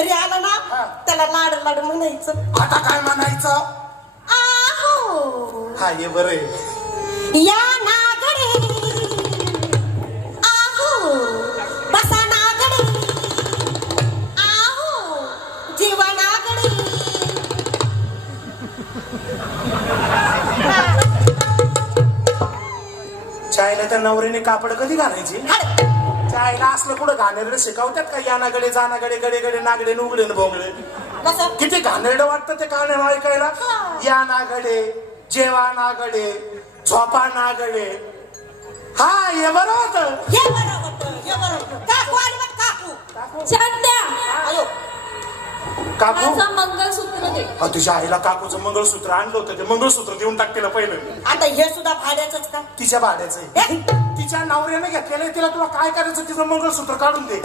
घरी आला ना त्याला लाड लाड म्हणायचं. आता काय म्हणायचं? आहो हा ये बरं आहे. या नागडे आहो बसा नागडे आहो जीवा नागडे. चायला त्या नवरीने कापड कधी घालायची? चायला असलं कुठं घाणेरडे शिकवतात का? या नागडे जा नागडे गडे गडे नागडे नुगडे न बोंगडे. कसं किती घाणेरडं वाटतं ते गाणं ऐकायला. या नागडे जेवा नागडे झोपा नागडे. हा हे बरं होतं. हे बरं होतं हे बरं होतं. काकू आली बघ काकू. छात्या आयो काकू माझं मंगळसूत्र दे. तुझ्या आईला काकूचं मंगळसूत्र आणलं होतं. ते मंगळसूत्र देऊन टाक तिला पहिलं. आता हे सुद्धा भाड्याचंच का? तिच्या भाड्याचं आहे. तिच्या नवऱ्याने घेतलेलं आहे. तिला तुला काय करायचं तिचं मंगळसूत्र काढून दे.